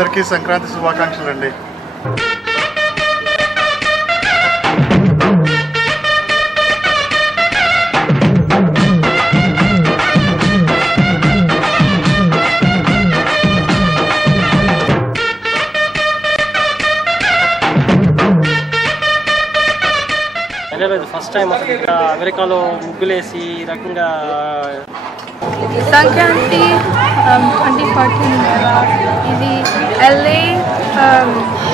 అందరికీ సంక్రాంతి శుభాకాంక్షలు అండి. ఫస్ట్ టైం అసలు ఇక్కడ అమెరికాలో ముగ్గులేసి ఈ రకంగా సంక్రాంతి 2014 ఇది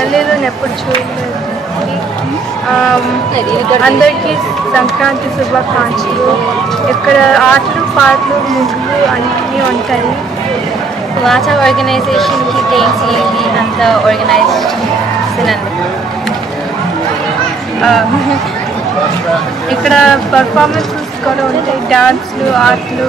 ఎల్ఏలో ఎప్పుడు చూడలేదు. అందరికీ సంక్రాంతి శుభాకాంక్షలు. ఇక్కడ ఆటలు పాటలు ముగ్గులు అన్నీ ఉంటాయి. వాటర్ ఆర్గనైజేషన్కి థ్యాంక్స్ ఇది అంతా ఆర్గనైజ్ చేసినందుకు. ఇక్కడ పర్ఫార్మెన్సెస్ కూడా ఉంటాయి, డాన్స్లు ఆటలు.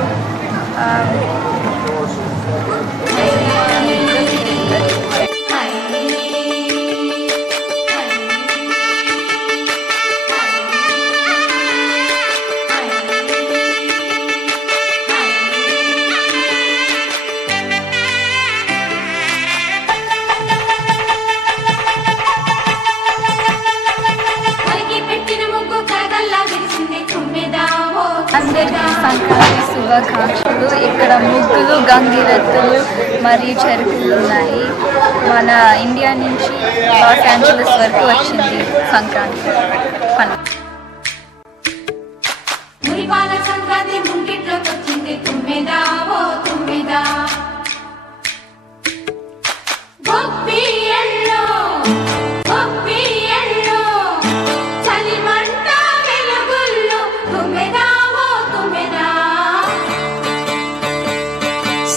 సంక్రాంతి శుభాకాంక్షలు. ఇక్కడ ముగ్గులు గంగిరెద్దులు మరియు చెరుకులు ఉన్నాయి. మన ఇండియా నుంచి లాస్ ఏంజలస్ వరకు వచ్చింది సంక్రాంతి పండుగ.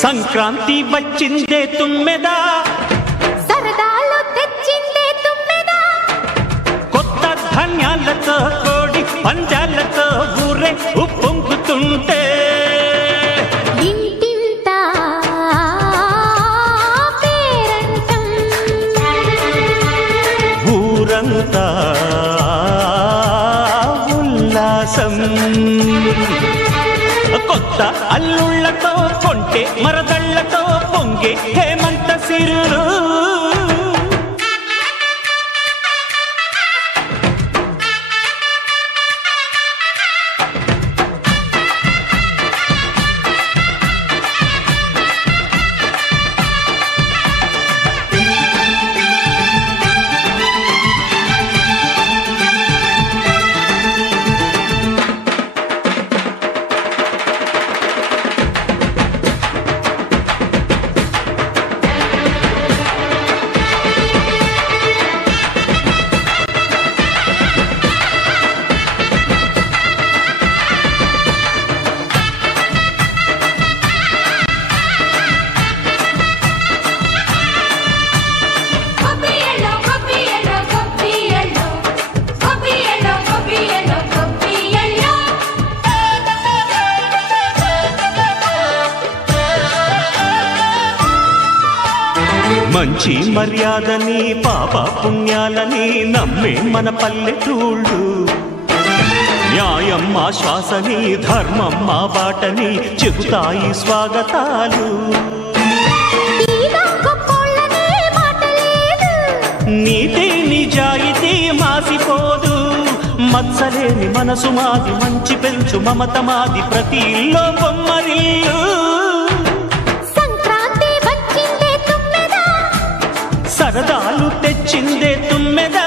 సంక్రాంతి వచ్చిందే తుమ్మెదా, సరదాలు తెచ్చిందే తుమ్మెదా, కొత్త ధాన్యాలతో కోడి పంజాలతో ఊరే ఉప్పొంగుతుంటే ఇంటింత పేరంటం, ఊరంతా ఉల్లాసం. కొత్త అల్లుళ్ళతో కొంటే మరదళ్ళతో పొంగే హేమంత సిరు. మంచి మర్యాదని పాప పుణ్యాలని నమ్మే మన పల్లెటూళ్ళు. న్యాయం మా శ్వాసని ధర్మం మా బాటని చెబుతాయి స్వాగతాలు. నీతి నిజాయితీ మాసిపోదు, మత్సలేని మనసు మాది, మంచి పెంచు మమత మాది, ప్రతి ఇల్లో బొమ్మరిల్లు. సరదాలు తెచ్చిందే తుమ్మెదా,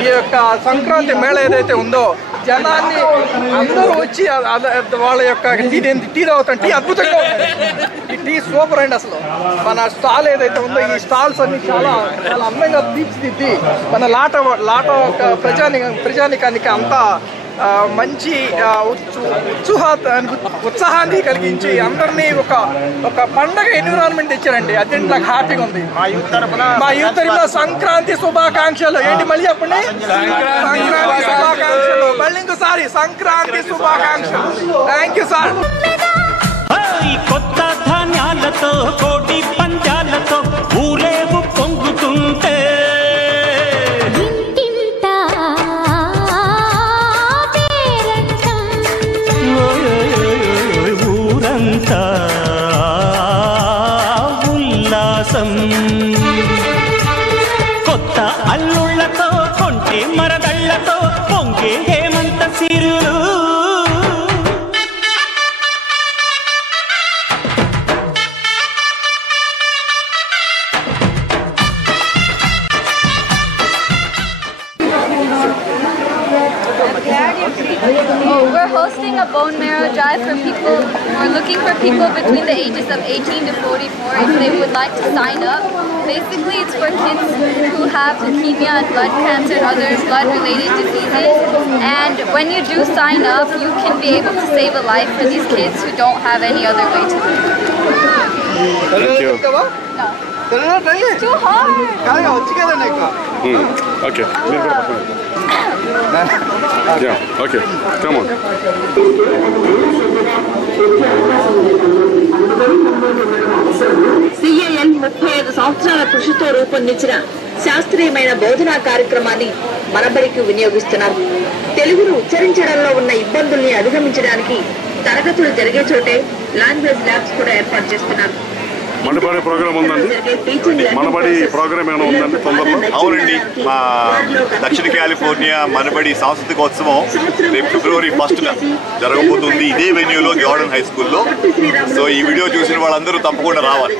ఈ యొక్క సంక్రాంతి మేళ ఏదైతే ఉందో జనాన్ని అందరూ వచ్చి వాళ్ళ యొక్క టీ తాగుతాం. టీ అద్భుతంగా టీ సూపర్ అండి. అసలు మన స్టాల్ ఏదైతే ఉందో ఈ స్టాల్స్ అన్ని కూడా చాలా అందంగా తీర్చిదిద్ది మన ప్రజానికానికి అంతా మంచి ఉత్సాహాన్ని కలిగించి అందరినీ ఒక పండగ ఎన్విరాన్మెంట్ ఇచ్చారండి. అది నాకు హ్యాపీగా ఉంది. మా యూత్ తరఫున సంక్రాంతి శుభాకాంక్షలు. ఏంటి మళ్ళీ చెప్పండి? సంక్రాంతి శుభాకాంక్షలు. మళ్ళీ ఇంకోసారి సంక్రాంతి శుభాకాంక్షలు. Thank you sir. కొత్త ధాన్యాలతో కోటి Oh, we're hosting a bone marrow drive for people. We're looking for people between the ages of 18 to 44 if they would like to sign up. Basically, it's for kids who have leukemia and blood cancer and other blood-related diseases. And when you do sign up, you can be able to save a life for these kids who don't have any other way to live. Okay. Yeah, okay. Come on. CAN 35 సంవత్సరాల కృషితో రూపొందించిన శాస్త్రీయమైన బోధనా కార్యక్రమాన్ని మనబడికి వినియోగిస్తున్నారు. తెలుగును ఉచ్చరించడంలో ఉన్న ఇబ్బందుల్ని అధిగమించడానికి తరగతులు జరిగే చోటే లాంగ్వేజ్ ల్యాబ్స్ కూడా ఏర్పాటు చేస్తున్నారు. మనబడి ప్రోగ్రామ్ ఉందండి. మనబడి ప్రోగ్రామ్ ఏమైనా ఉందండి తొందరలో? అవునండి, మా దక్షిణ కాలిఫోర్నియా మనబడి సాంస్కృతికోత్సవం రేపు February 1న జరగబోతుంది ఇదే వెన్యూలో గార్డెన్ హై స్కూల్లో. సో ఈ వీడియో చూసిన వాళ్ళందరూ తప్పకుండా రావాలి.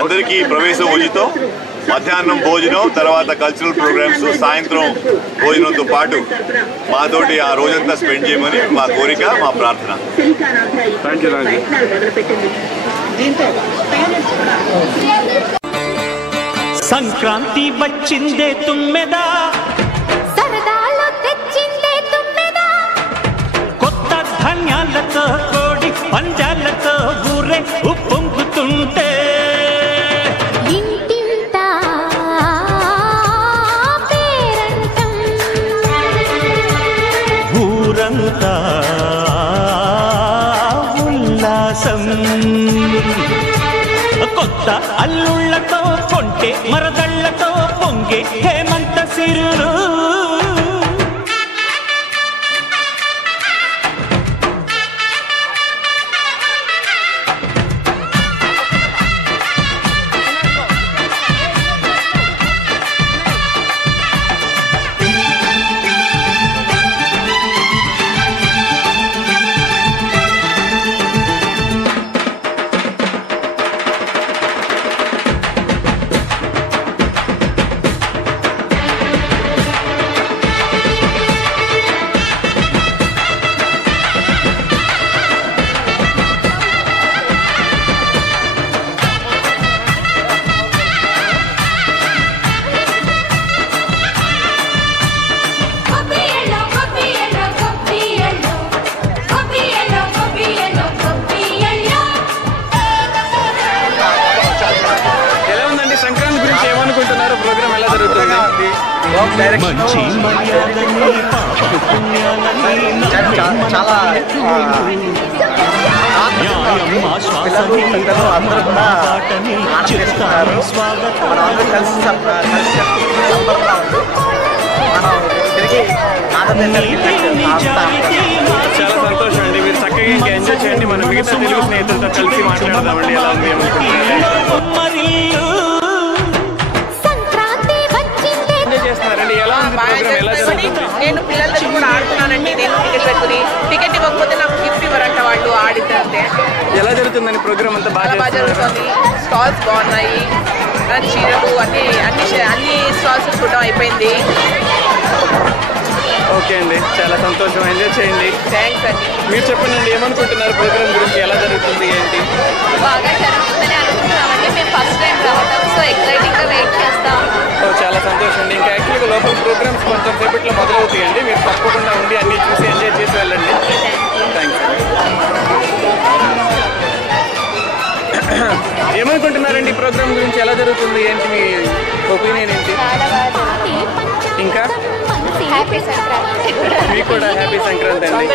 అందరికీ ప్రవేశం ఉచితం. మధ్యాహ్నం భోజనం, తర్వాత కల్చరల్ ప్రోగ్రామ్స్, సాయంత్రం భోజనంతో పాటు మాతోటి ఆ రోజంతా స్పెండ్ చేయమని మా కోరిక, మా ప్రార్థన. Thank you. సంక్రాంతి వచ్చిందే తుమ్మెదా, సరదాలు తెచ్చిందే తుమ్మెదా, కొత్త ధాన్యాలతో కోడి పంజాలతో ఊరే ఉప్పొంగుతుంటే ఇంటింత పేరంటం, ఊరంతా ఉల్లాసం. కొత్త అల్లుళ్ళతో కొంటే మరదళ్ళతో పొంగే హేమంత సిరులు. సంక్రాంతి గురించి ఏమనుకుంటున్నారు? ప్రోగ్రామ్ ఎలా జరుగుతుంది? మంచి మర్యాదని పాప పుణ్యాలని న్యాయం ఆశ్వాసని పాటని చెప్తాయి స్వాగతం. చాలా సంతోషం అండి. మీరు చక్కగా ఇంకా ఎంజాయ్ చేయండి. మనం మిగతా తెలుగు స్నేహితులతో కలిసి మాట్లాడదామండి. ఎలా ఉంది, ఏమనుకుంటున్నారని ఎంజాయ్ చేస్తున్నారండి. ఎలా ఉంది ప్రోగ్రామ్, ఎలా జరుగుతుంది? నేను పిల్లలతో కూడా ఆడుతున్నానండి. నేను టికెట్ ఇవ్వకపోతే నాకు గిఫ్ట్ ఇవ్వరంట వాళ్ళు ఆడితే. ఎలా జరుగుతుందని ప్రోగ్రామ్ అంతా బాగా చేస్తున్నారు? స్టాల్స్ బాగున్నాయి, చీరలు అన్ని స్టాల్స్ కూడా అయిపోయింది. ఓకే అండి, చాలా సంతోషం. ఎంజాయ్ చేయండి. థ్యాంక్స్ అండి. మీరు చెప్పండి, ఏమనుకుంటున్నారు ప్రోగ్రామ్ గురించి? ఎలా జరుగుతుంది, ఏంటి? ఫస్ట్ టైం రావడం, సో ఎక్సైటింగ్గా వెయిట్ చేస్తాం. చాలా సంతోషం అండి. ఇంకా యాక్చువల్గా లోకల్ ప్రోగ్రామ్స్ కొంచెం సేపట్లో మొదలవుతాయండి. మీరు తప్పకుండా ఉండి అన్ని చూసి ఎంజాయ్ చేసి వెళ్ళండి. థ్యాంక్స్. ఏమనుకుంటున్నారండి ప్రోగ్రామ్ గురించి? ఎలా జరుగుతుంది, ఏంటి మీ ఒపీనియన్ ఏంటి? ఇంకా మీకు కూడా హ్యాపీ సంక్రాంతి అండి.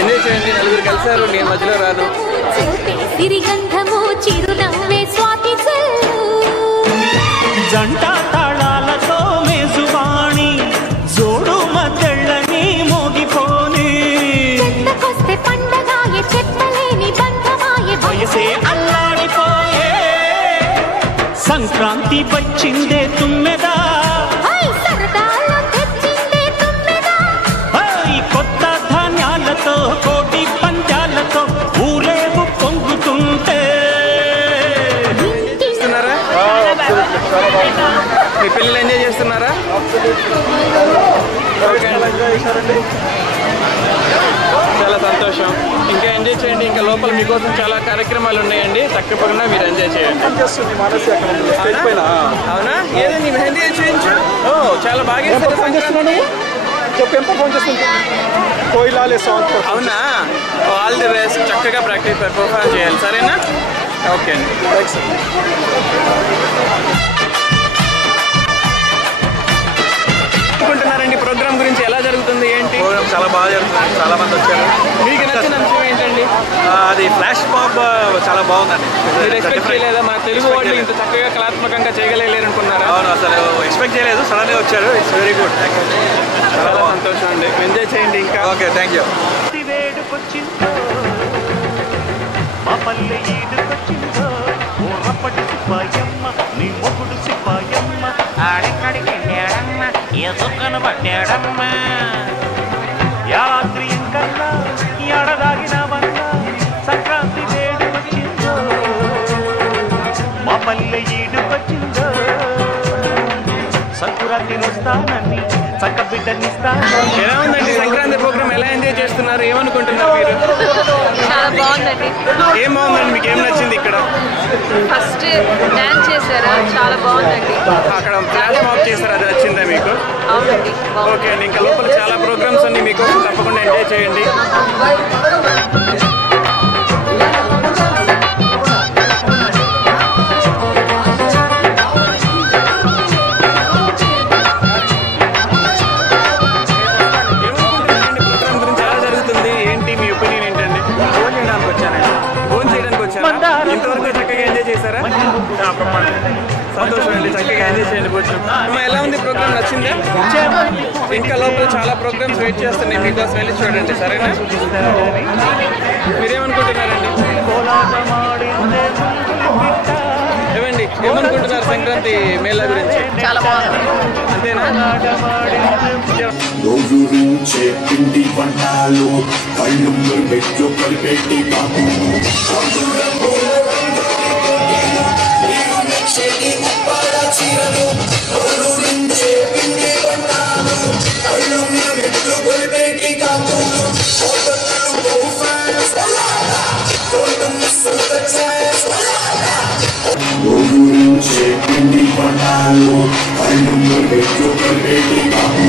ఎంజాయ్ చేయండి. నలుగురు కలిసారు, నేను మధ్యలో రాను. జంట తాళాలతో మేసువాణి జోడు మద్దళ్ళని మోగిపోని వయసే అల్లాడిపోయే. సంక్రాంతి వచ్చిందే తుమ్మెదా, కొత్త ధాన్యాలతో కోటి పంచాలతో ఊరేగు పొంగుతుంటే. మీ పిల్లలు ఎంజాయ్ చేస్తున్నారా? ఓకే అండి. చాలా సంతోషం. ఇంకా ఎంజాయ్ చేయండి. ఇంకా లోపల మీకోసం చాలా కార్యక్రమాలు ఉన్నాయండి. తప్పకుండా మీరు ఎంజాయ్ చేయండి. అవునా అవునా ఏదో నీ మెహందీ చేయించు. ఓ చాలా బాగా వేస్తారు సంక్రాంతికి. అవునా ఆల్ ది బెస్ట్. చక్కగా ప్రాక్టీస్ పర్ఫార్మ్ చేయాలి. సరేనా? ఓకే అండి. అనుకుంటున్నారండి ప్రోగ్రామ్ గురించి? ఎలా జరుగుతుంది ఏంటి? చాలా బాగా జరుగుతుంది. చాలా మంది వచ్చారు. మీకు నచ్చిన అంశం ఏంటండి? అది ఫ్లాష్ మాబ్ చాలా బాగుందండి. మీరు ఎక్స్పెక్ట్ చేయలేదా మన తెలుగు వాళ్ళు ఇంత చక్కగా కళాత్మకంగా చేయగలేరు అనుకున్నారా? అవును, అసలు ఎక్స్పెక్ట్ చేయలేదు. సడన్గా వచ్చారు. It's very good. చాలా సంతోషం అండి. ఎంజాయ్ చేయండి ఇంకా. Okay, thank you. సంక్రాంతి వేడి వచ్చిందో మా పల్లె ఈడుకొచ్చిందో సంక్రాంతి వస్తానని చక్క బిడ్డనిస్తాను. ఎలా ఉందండి సంక్రాంతి ప్రోగ్రామ్? ఎలా ఎంజాయ్ చేస్తున్నారు? ఏమనుకుంటున్నారు మీరు? చాలా బాగుందండి. ఏం బాగుందండి? మీకు ఏం నచ్చింది ఇక్కడ? ఫస్ట్ డాన్స్ చేశారు, చాలా బాగుందండి. అక్కడ ఫ్లాష్ మాబ్ చేశారు, అది నచ్చిందా మీకు? ఓకే అండి. ఇంకా లోపల చాలా ప్రోగ్రామ్స్ అన్ని మీకోసం, తప్పకుండా ఎంజాయ్ చేయండి. ఏంటి మీ ఒపీనియన్ ఏంటండి? ఫోన్ చేయడానికి వచ్చారా? ఇంతవరకు చక్కగా ఎంజాయ్ చేశారా? సంతోషం అండి. చక్కగా ఎంజాయ్ చేయండి. భోజనం ఎలా ఉంది? ప్రోగ్రామ్ నచ్చిందా? ఇంకా లోపల చాలా ప్రోగ్రామ్స్ వెయిట్ చేస్తున్నాయి మీకోసం, వెళ్ళి చూడండి. సరేనా? మీరేమనుకుంటున్నారండి? ఏమండి ఏమనుకుంటున్నారు సంక్రాంతి మేళా గురించి? అంతేనా? రోజురుంచే పిండి వంటలు కళ్ళు మెట్లు కలిపెట్టి కాకు రోజురుంచే పిండి వంటలు కళ్ళు మెట్లు కలిపెట్టి కాకు